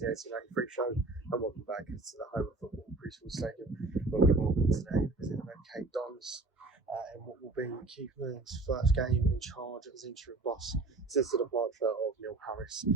It's the 1893 show, and welcome back to the home of football, Priestfield Stadium, where we welcome today visiting Cape Dons in what will be Keith Millen's first game in charge as interim boss since the departure of Neil Harris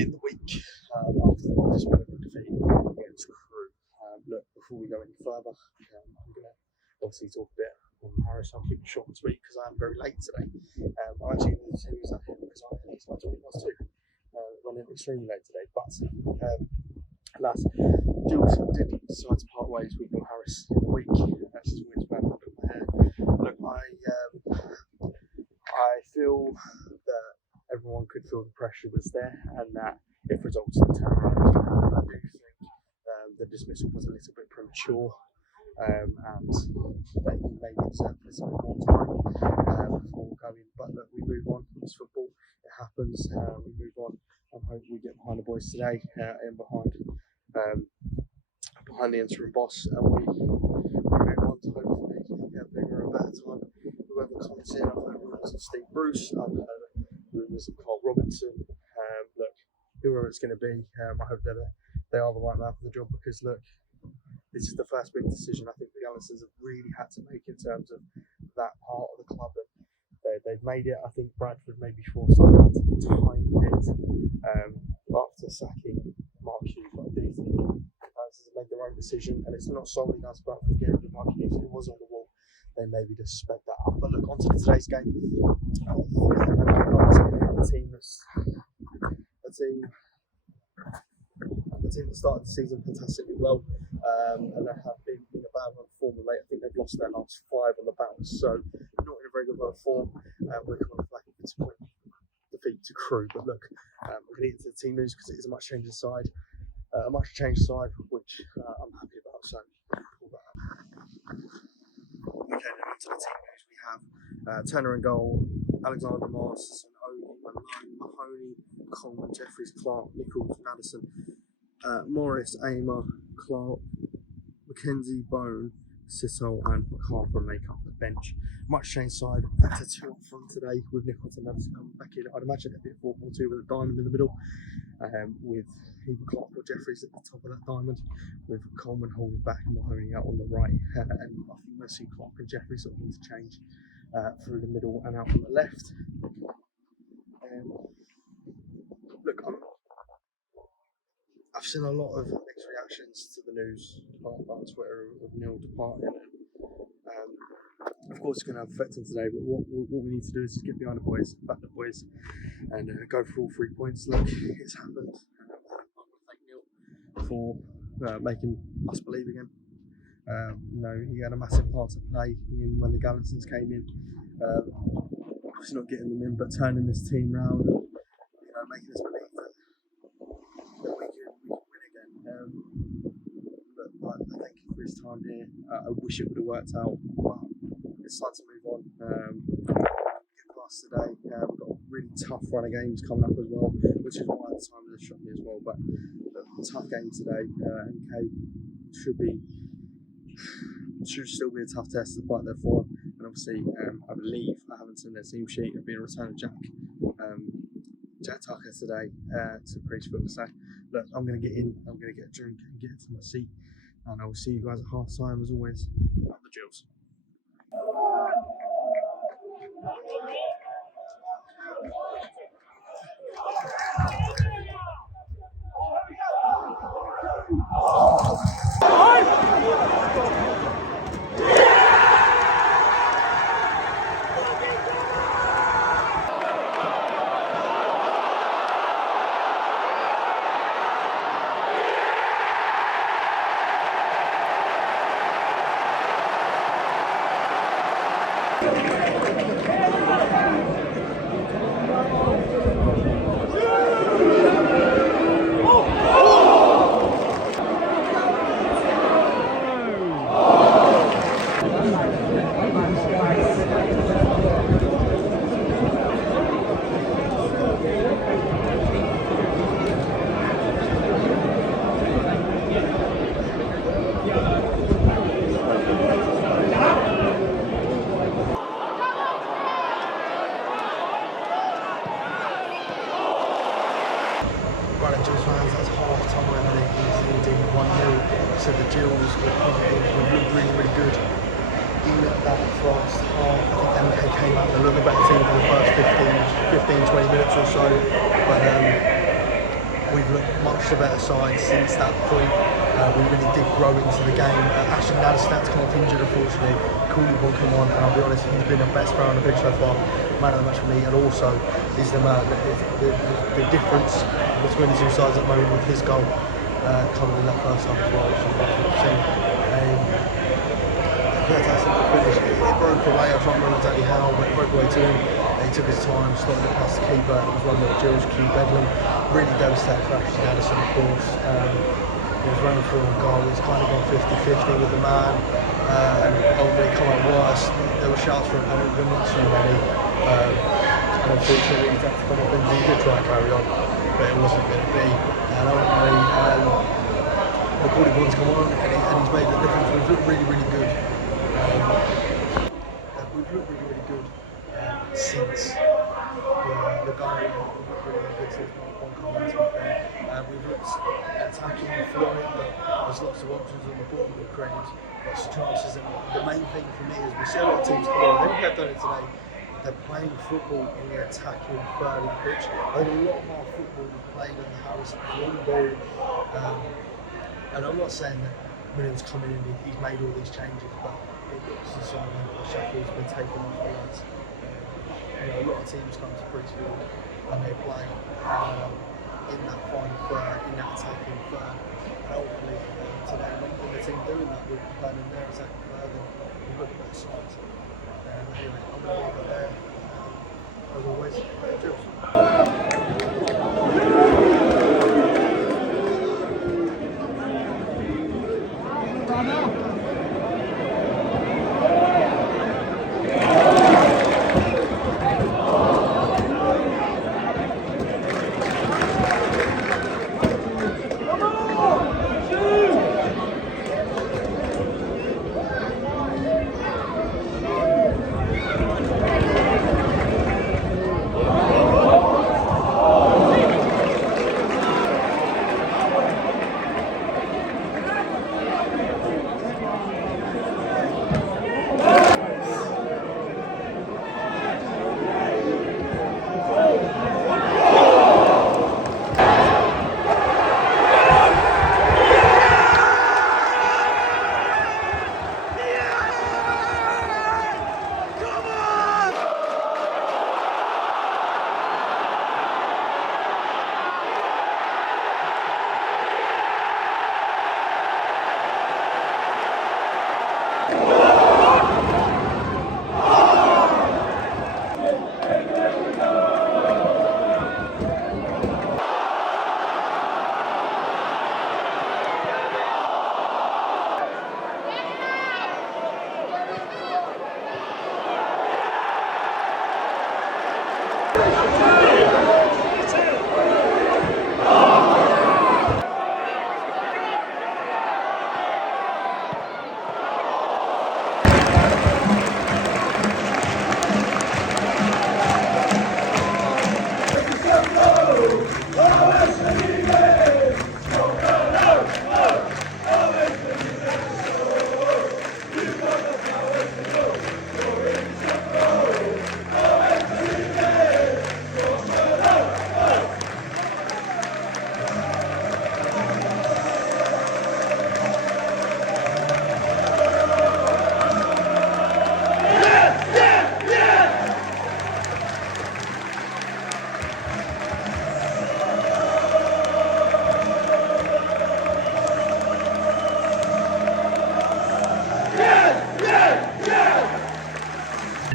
in the week after the disappointing defeat against Crewe. Look, before we go any further, I'm going to obviously talk a bit on Harris. I'll keep it short and sweet because I'm very late today. I'm actually going to say that because I'm at least by 20 past 2. Running extremely late today, but alas, Gills did decide to part ways with Neil Harris in the week. That's just which bad habit in my hair. Look, I feel that everyone could feel the pressure was there, and that if results didn't turn around, I do think the dismissal was a little bit premature, and they maybe deserved a little bit more time before going. But look, we move on. It's football. It happens. We move on. I'm hoping we get behind the boys today and behind the interim boss, and we move on to hopefully get a bigger and better time. Whoever comes in, I've heard rumours of Steve Bruce, I've heard rumours of Carl Robinson. Look, whoever it's going to be, I hope that they are the right man for the job, because look, this is the first big decision I think the Galinsons have really had to make in terms of that part of the club. They've made it. I think Bradford maybe forced them out to a tiny bit after sacking Mark Hughes, but I do think Galinsons have made their own decision, and it's not solely down to Bradford getting rid of Mark Hughes. It was on the wall. They maybe just sped that up. But look, on to today's game. The team that started the season fantastically well, and they have been in a bad run of form of late. I think they've lost their last 5 on the bounce, so not in a very good run of form. We're coming off like a disappointing defeat to Crewe. But look, we're going to get into the team news because it is a much changed side, which I'm happy about. So pull that up. Okay, now into the team news. We have Turner in goal, Alexander Marston, Mahoney, Coleman, Jeffries, Clark, Nichols, Madison, Morris, Amer, Clark, Mackenzie, Bone, Sissel and MacArthur make up the bench. Much changed side, back to 2 up front today with Nichols and Madison coming back in. I'd imagine it'd be a 4-4-2 with a diamond in the middle, with either Clark or Jeffries at the top of that diamond, with Coleman holding back and Mahoney out on the right, and I think we'll see Clark and Jeffries sort of interchange through the middle and out on the left. Look, I've seen a lot of mixed reactions to the news on Twitter of Neil departing. Of course, it's going to have effect on today, but what we need to do is just get behind the boys, back the boys, and go for all 3 points. Look, it's happened. I want to thank Neil for making us believe again. He had a massive part to play in when the Galinsons came in. Obviously not getting them in, but turning this team round and making us believe that we can win again. But I thank you for his time here. I wish it would have worked out, but it's time to move on. Get past today. We've got a really tough run of games coming up as well, which is why the time has shot me as well. But a tough game today. MK should still be a tough test to fight their form. And obviously, I believe, I haven't seen their team sheet, it'll be a return of Jack Tucker today to Priestfield. So look, I'm going to get in, I'm going to get a drink and get into my seat, and I will see you guys at half time as always at the Gills. Gills, we looked really, really good in that first half. I think MK came out a little better team for the first 15, 20 minutes or so, but we've looked much the better side since that point. We really did grow into the game. Actually, now the stats come off injured, unfortunately. Cooley will come on, and I'll be honest, he's been the best player on the pitch so far. Man of the match for me, and also is the man. The difference between the two sides at the moment with his goal coming in that first half as well, which I've seen. Fantastic finish. It broke away. I can't remember exactly how, but it broke away to him. He took his time, slotted it past the keeper. It was one of Gills, Keith Millen. Really devastating for Ashley Galinson, of course. He was running through on goal. He's kind of gone 50-50 with the man, and ultimately come out worse. There were shouts for him, but not too many. And unfortunately, he had to come up and he did try and carry on, but it wasn't going to be. And ultimately, the Cordy one's come on, and he's made the difference. We've looked really, really good. We've looked really, really good since the goal. We've looked really, really good since one comment, to be fair. We've looked attacking, flowing, but there's lots of options on the ball. We've created lots of chances, and the main thing for me is we see a lot of teams come on. They have done it today. They're playing football in the attacking third of the pitch. I think a lot more football is played on the Harrison long ball. And I'm not saying that Millen's coming in, he's made all these changes, but it looks as though Sheffield's been taken off the lads. A lot of teams come to Priestfield and they play in that final third, in that attacking third. And ultimately, today, when the team doing that, we're playing in their attacking third, and we've looked at both sides. Anyway, I'm going to leave it there. As always, Gills.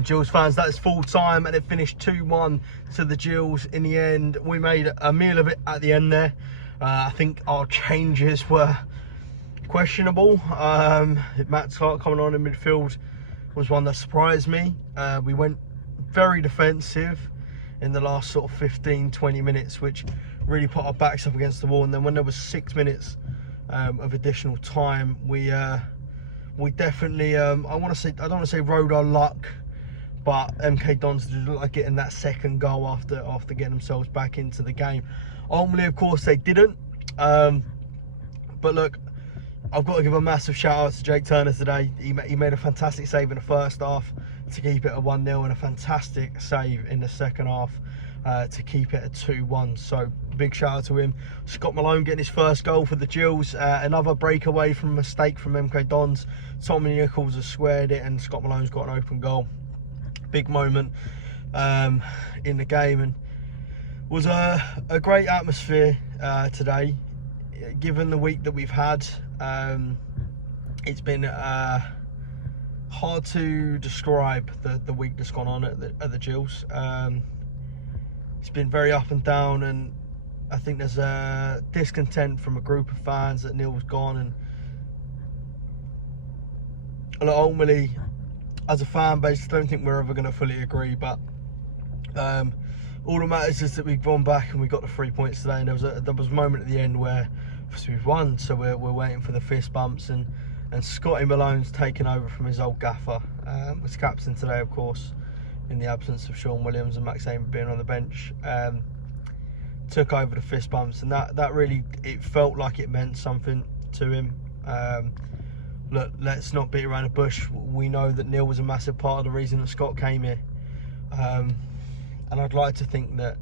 Gills fans, that is full time, and it finished 2-1 to the Gills in the end. We made a meal of it at the end there. I think our changes were questionable. Matt Clark coming on in midfield was one that surprised me. We went very defensive in the last sort of 15-20 minutes, which really put our backs up against the wall. And then when there was 6 minutes of additional time, we definitely I don't want to say rode our luck, but MK Dons did look like getting that second goal after getting themselves back into the game. Ultimately, of course, they didn't. But look, I've got to give a massive shout out to Jake Turner today. He made a fantastic save in the first half to keep it at 1-0 and a fantastic save in the second half to keep it at 2-1. So big shout out to him. Scott Malone getting his first goal for the Gills. Another breakaway from a mistake from MK Dons. Tommy Nichols has squared it and Scott Malone's got an open goal. Big moment in the game, and was a great atmosphere today. Given the week that we've had, it's been hard to describe the week that's gone on at the Gills. It's been very up and down, and I think there's a discontent from a group of fans that Neil's gone, and ultimately, as a fan base, I don't think we're ever going to fully agree, but all that matters is that we've gone back and we got the 3 points today, and there was a moment at the end where we've won, so we're waiting for the fist bumps, and Scotty Malone's taken over from his old gaffer, was captain today, of course, in the absence of Sean Williams and Max Amer being on the bench. Took over the fist bumps, and that really, it felt like it meant something to him. Look, let's not beat around the bush. We know that Neil was a massive part of the reason that Scott came here, and I'd like to think that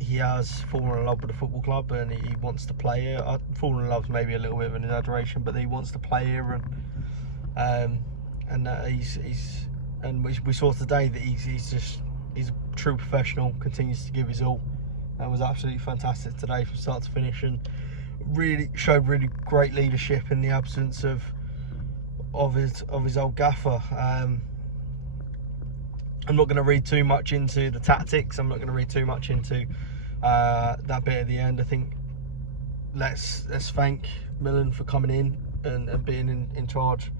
he has fallen in love with the football club and he wants to play here. Fallen in love is maybe a little bit of an exaggeration, but he wants to play here, and we saw today that he's a true professional, continues to give his all, and was absolutely fantastic today from start to finish, and really showed really great leadership in the absence of his old gaffer. I'm not going to read too much into the tactics. I'm not going to read too much into that bit at the end. I think let's thank Millen for coming in and being in charge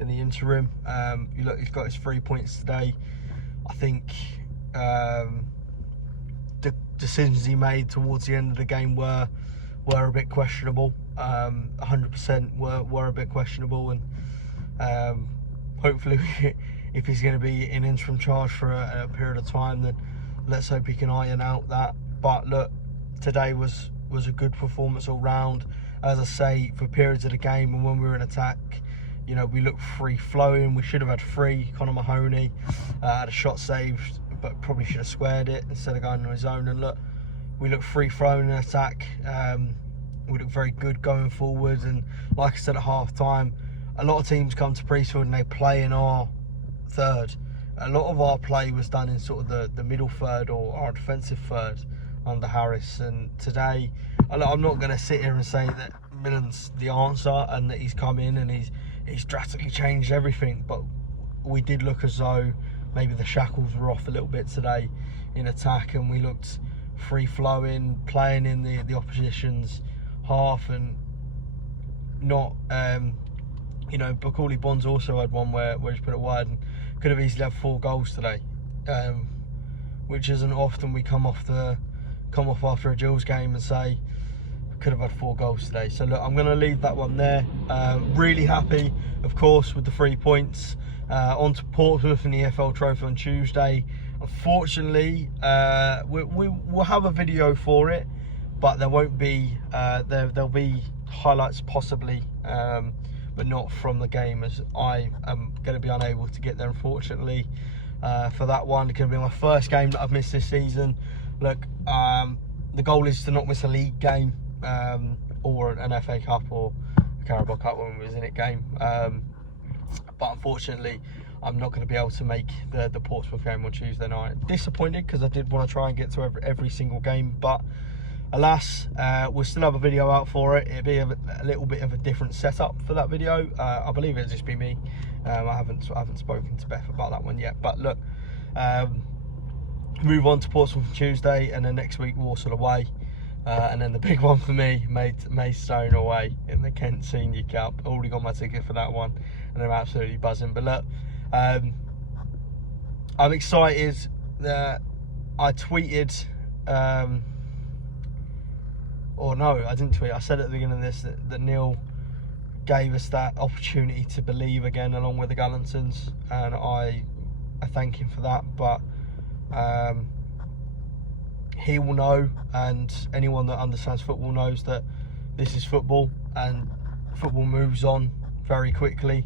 in the interim. He's got his 3 points today. I think the decisions he made towards the end of the game were a bit questionable. 100% were a bit questionable, and hopefully if he's going to be in interim charge for a period of time, then let's hope he can iron out that. But look, today was a good performance all round. As I say, for periods of the game and when we were in attack, we looked free flowing. We should have had 3. Conor Mahoney had a shot saved, but probably should have squared it instead of going on his own. And look, we looked free flowing in attack. We looked very good going forward. And like I said at half time, a lot of teams come to Priestfield and they play in our third. A lot of our play was done in sort of the middle third or our defensive third under Harris. And today, I'm not going to sit here and say that Millen's the answer and that he's come in and he's drastically changed everything, but we did look as though maybe the shackles were off a little bit today in attack, and we looked free flowing, playing in the opposition's half, and not Bacauley Bonds also had one where he's put it wide and could have easily had 4 goals today, which isn't often. We come off after a Gills game and say could have had 4 goals today. So look, I'm going to leave that one there. Really happy, of course, with the 3 points. On to Portsmouth in the EFL Trophy on Tuesday. Unfortunately, we'll have a video for it, but there won't be. There'll be highlights possibly, but not from the game, as I am going to be unable to get there, unfortunately, for that one. It's going to be my first game that I've missed this season. Look, the goal is to not miss a league game, or an FA Cup or a Carabao Cup when we was in it game. But unfortunately, I'm not going to be able to make the Portsmouth game on Tuesday night. Disappointed, because I did want to try and get to every single game, but alas, we'll still have a video out for it. It'll be a little bit of a different setup for that video. I believe it'll just be me. I haven't spoken to Beth about that one yet. But look, move on to Portsmouth on Tuesday, and then next week Walsall away, and then the big one for me, Maidstone away in the Kent Senior Cup. Already got my ticket for that one, and I'm absolutely buzzing. But look, I'm excited that I tweeted. Or no, I didn't tweet. I said at the beginning of this that Neil gave us that opportunity to believe again, along with the Galinsons, and I thank him for that. But he will know, and anyone that understands football knows that this is football, and football moves on very quickly,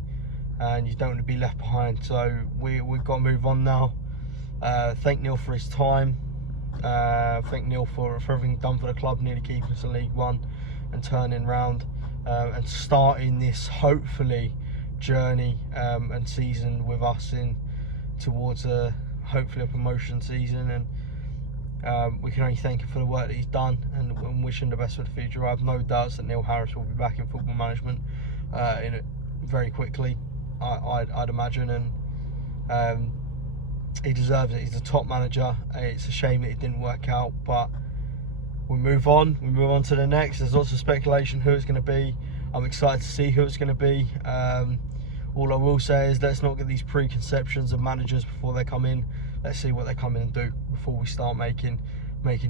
and you don't want to be left behind. So we've got to move on now. Thank Neil for his time. Thank Neil for everything done for the club, nearly keeping us in League One and turning round and starting this hopefully journey and season with us in towards hopefully a promotion season. And we can only thank him for the work that he's done, and wish him the best for the future. I have no doubts that Neil Harris will be back in football management in it very quickly, I'd imagine, and he deserves it. He's a top manager. It's a shame that it didn't work out, but we move on to the next. There's lots of speculation who it's going to be. I'm excited to see who it's going to be. All I will say is, let's not get these preconceptions of managers before they come in. Let's see what they come in and do before we start making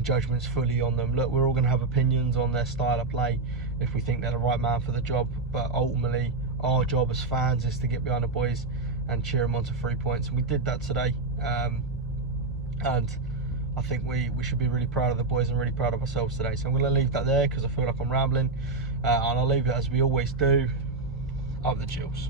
judgments fully on them. Look, we're all going to have opinions on their style of play if we think they're the right man for the job, but ultimately our job as fans is to get behind the boys and cheer them on to 3 points, and we did that today. And I think we should be really proud of the boys and really proud of ourselves today. So I'm going to leave that there because I feel like I'm rambling, and I'll leave it as we always do, up the Gills.